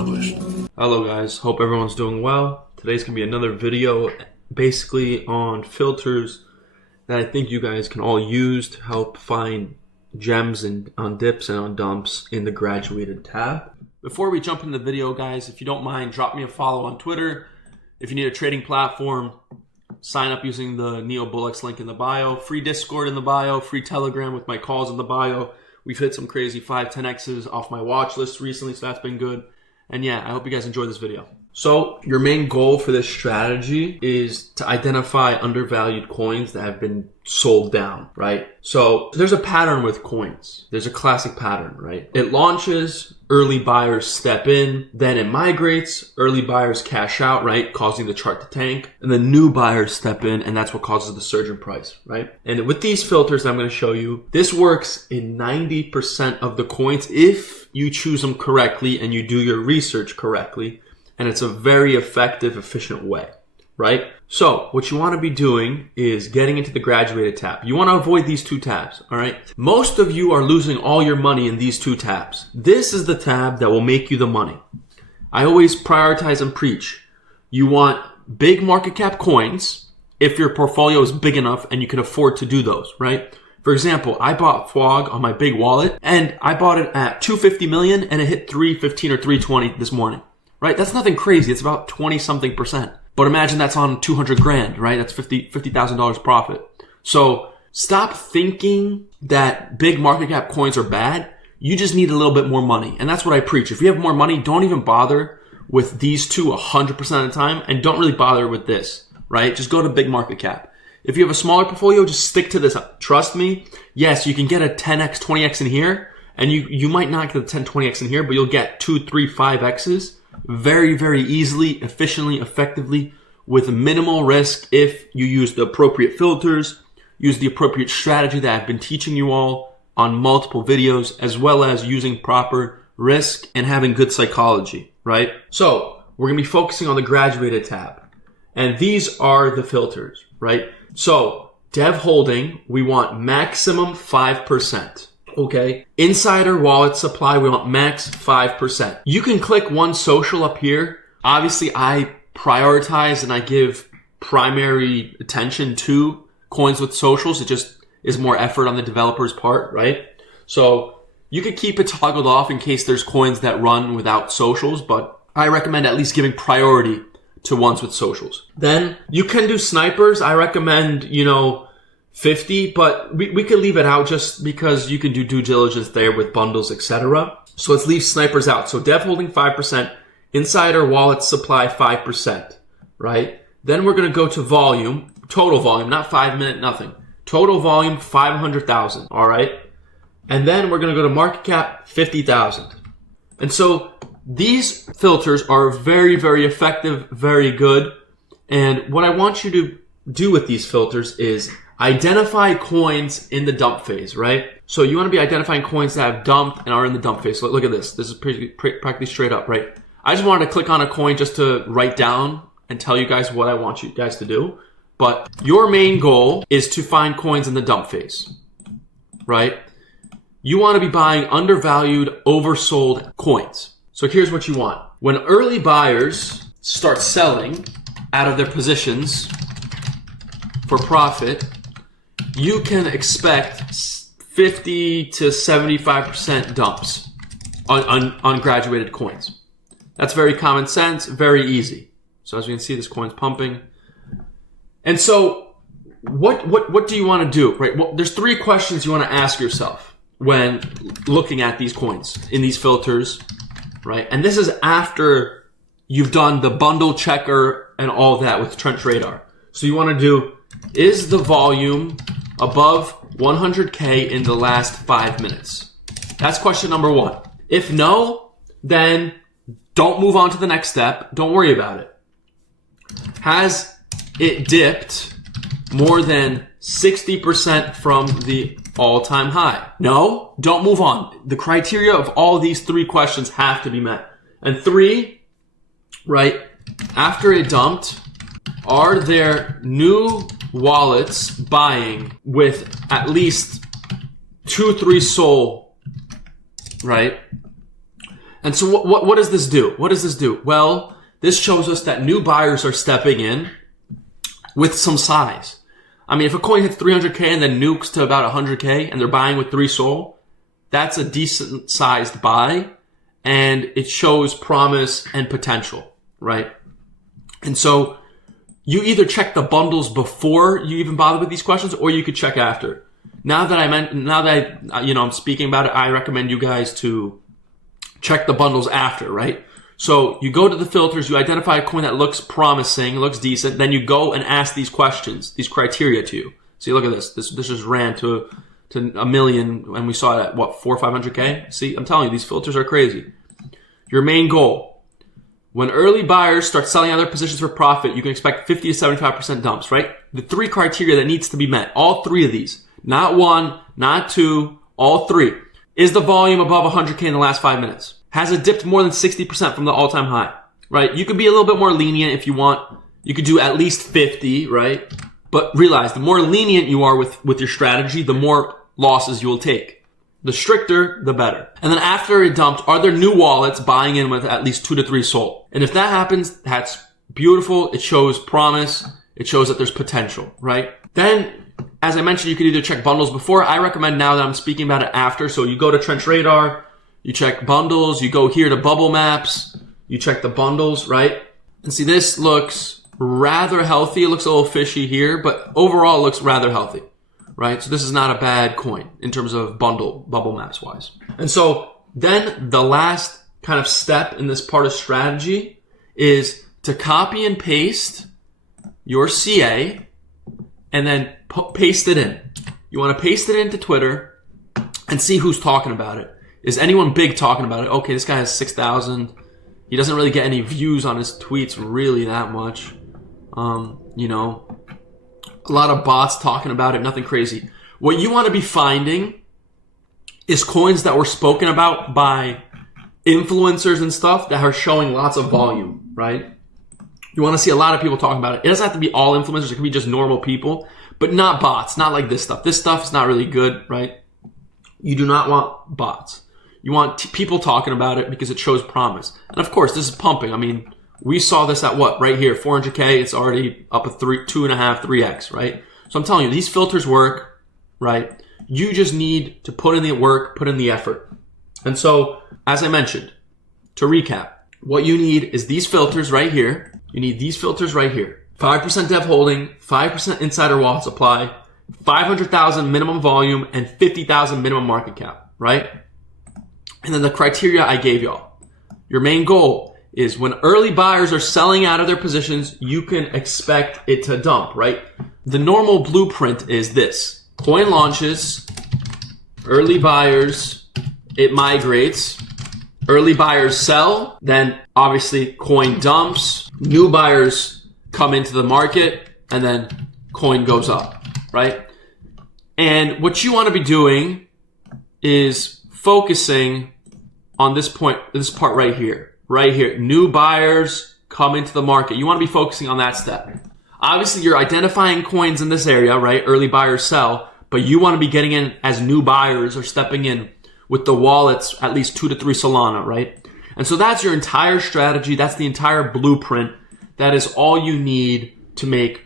accomplished. Hello guys, hope everyone's doing well. Today's gonna be another video basically on filters that I think you guys can all use to help find gems on dips and on dumps in the graduated tab. Before we jump into the video, guys, if you don't mind, drop me a follow on Twitter. If you need a trading platform, sign up using the NeoBullX link in the bio. Free Discord in the bio, free Telegram with my calls in the bio. We've hit some crazy 5-10x's off my watch list recently, so that's been good. And yeah, I hope you guys enjoy this video. So your main goal for this strategy is to identify undervalued coins that have been sold down, right? So there's a pattern with coins. There's a classic pattern, right? It launches, early buyers step in, then it migrates, early buyers cash out, right? Causing the chart to tank, and then new buyers step in, and that's what causes the surge in price, right? And with these filters I'm going to show you, this works in 90% of the coins if you choose them correctly and you do your research correctly. And it's a very effective, efficient way, right? So what you want to be doing is getting into the graduated tab. You want to avoid these two tabs, all right? Most of you are losing all your money in these two tabs. This is the tab that will make you the money. I always prioritize and preach. You want big market cap coins if your portfolio is big enough and you can afford to do those, right? For example, I bought FWOG on my big wallet and I bought it at 250 million and it hit 315 or 320 this morning. Right? That's nothing crazy. It's about 20-something%. But imagine that's on 200 grand, right? That's $50,000 profit. So stop thinking that big market cap coins are bad. You just need a little bit more money. And that's what I preach. If you have more money, don't even bother with these two 100% of the time. And don't really bother with this, right? Just go to big market cap. If you have a smaller portfolio, just stick to this. Trust me. Yes, you can get a 10x, 20x in here. And you might not get a 10, 20x in here, but you'll get 2, 3, 5x's. Very, very easily, efficiently, effectively, with minimal risk if you use the appropriate filters, use the appropriate strategy that I've been teaching you all on multiple videos, as well as using proper risk and having good psychology, right? So we're going to be focusing on the graduated tab. And these are the filters, right? So dev holding, we want maximum 5%. Okay. Insider wallet supply, we want max 5%. You can click one social up here. Obviously, I prioritize and I give primary attention to coins with socials. It just is more effort on the developer's part, right? So you could keep it toggled off in case there's coins that run without socials, but I recommend at least giving priority to ones with socials. Then you can do snipers. I recommend, 50, but we could leave it out just because you can do due diligence there with bundles, etc. So let's leave snipers out. So dev holding 5%, insider wallet supply 5%, right? Then we're going to go to volume, total volume, not 5 minute, nothing. Total volume 500,000, all right? And then we're going to go to market cap 50,000. And so these filters are very, very effective, very good. And what I want you to do with these filters is identify coins in the dump phase, right? So you want to be identifying coins that have dumped and are in the dump phase. So look at this. This is practically straight up, right? I just wanted to click on a coin just to write down and tell you guys what I want you guys to do. But your main goal is to find coins in the dump phase, right? You want to be buying undervalued, oversold coins. So here's what you want. When early buyers start selling out of their positions for profit, you can expect 50 to 75% dumps on graduated coins. That's very common sense, very easy. So as we can see, this coin's pumping. And so what do you want to do, right? Well, there's 3 questions you want to ask yourself when looking at these coins in these filters, right? And this is after you've done the bundle checker and all that with Trench Radar. So you want to do, is the volume above 100K in the last 5 minutes? That's question number 1. If no, then don't move on to the next step. Don't worry about it. Has it dipped more than 60% from the all-time high? No, don't move on. The criteria of all of these 3 questions have to be met. And 3, right, after it dumped, are there new wallets buying with at least 2-3 SOL, right? And so what does this do? What does this do? Well, this shows us that new buyers are stepping in with some size. I mean, if a coin hits 300K and then nukes to about 100K and they're buying with 3 SOL, that's a decent sized buy, and it shows promise and potential, right? And so you either check the bundles before you even bother with these questions, or you could check after. Now that I'm speaking about it, I recommend you guys to check the bundles after, right? So you go to the filters, you identify a coin that looks promising, looks decent, then you go and ask these questions, these criteria to you. See, look at this. This just ran to a million, and we saw it at, what, 400 or 500K? See, I'm telling you, these filters are crazy. Your main goal. When early buyers start selling out their positions for profit, you can expect 50 to 75% dumps, right? The 3 criteria that needs to be met, all 3 of these. Not 1, not 2, all 3. Is the volume above 100K in the last 5 minutes? Has it dipped more than 60% from the all-time high, right? You could be a little bit more lenient if you want. You could do at least 50, right? But realize the more lenient you are with your strategy, the more losses you will take. The stricter, the better. And then after it dumped, are there new wallets buying in with at least 2 to 3 SOL? And if that happens, that's beautiful. It shows promise. It shows that there's potential, right? Then, as I mentioned, you could either check bundles before. I recommend now that I'm speaking about it after. So you go to Trench Radar, you check bundles, you go here to bubble maps, you check the bundles, right? And see, this looks rather healthy. It looks a little fishy here, but overall it looks rather healthy, right? So this is not a bad coin in terms of bubble maps wise. And so then the last kind of step in this part of strategy is to copy and paste your CA and then paste it in. You want to paste it into Twitter and see who's talking about it. Is anyone big talking about it? Okay, this guy has 6,000. He doesn't really get any views on his tweets really that much. You know, a lot of bots talking about it, nothing crazy. What you want to be finding is coins that were spoken about by influencers and stuff that are showing lots of volume, right? You want to see a lot of people talking about it. It doesn't have to be all influencers. It can be just normal people, but not bots, not like this stuff. This stuff is not really good, right? You do not want bots. You want people talking about it because it shows promise. And of course, this is pumping. I mean, we saw this at what? Right here, 400K. It's already up a 2.5, 3x, right? So I'm telling you, these filters work, right? You just need to put in the work, put in the effort. And so, as I mentioned, to recap, what you need is these filters right here. You need these filters right here. 5% dev holding, 5% insider wallet supply, 500,000 minimum volume, and 50,000 minimum market cap, right? And then the criteria I gave y'all. Your main goal is when early buyers are selling out of their positions, you can expect it to dump, right? The normal blueprint is this. Coin launches, early buyers, it migrates, early buyers sell, then obviously coin dumps, new buyers come into the market, and then coin goes up, right? And what you want to be doing is focusing on this part right here, New buyers come into the market. You want to be focusing on that step. Obviously, you're identifying coins in this area, right? Early buyers sell, but you want to be getting in as new buyers or stepping in with the wallets, at least 2 to 3 Solana, right? And so that's your entire strategy. That's the entire blueprint. That is all you need to make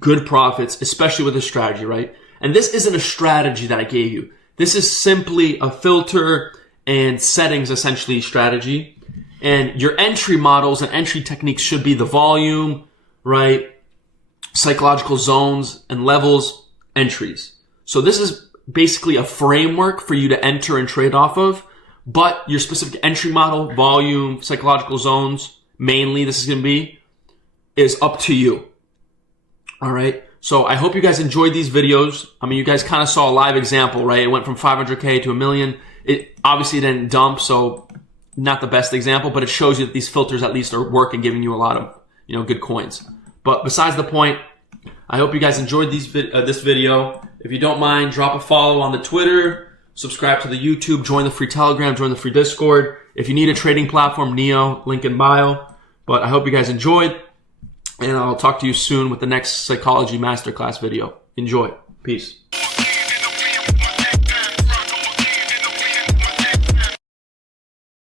good profits, especially with this strategy, right? And this isn't a strategy that I gave you. This is simply a filter and settings, essentially, strategy. And your entry models and entry techniques should be the volume, right? Psychological zones and levels, entries. So this is basically a framework for you to enter and trade off of, but your specific entry model, volume, psychological zones, mainly this is going to be, is up to you. All right. So I hope you guys enjoyed these videos. I mean, you guys kind of saw a live example, right? It went from 500K to 1 million. It obviously didn't dump, so not the best example, but it shows you that these filters at least are working, giving you a lot of, good coins. But besides the point, I hope you guys enjoyed this video. If you don't mind, drop a follow on the Twitter, subscribe to the YouTube, join the free Telegram, join the free Discord. If you need a trading platform, Neo, link in bio. But I hope you guys enjoyed, and I'll talk to you soon with the next Psychology Masterclass video. Enjoy. Peace.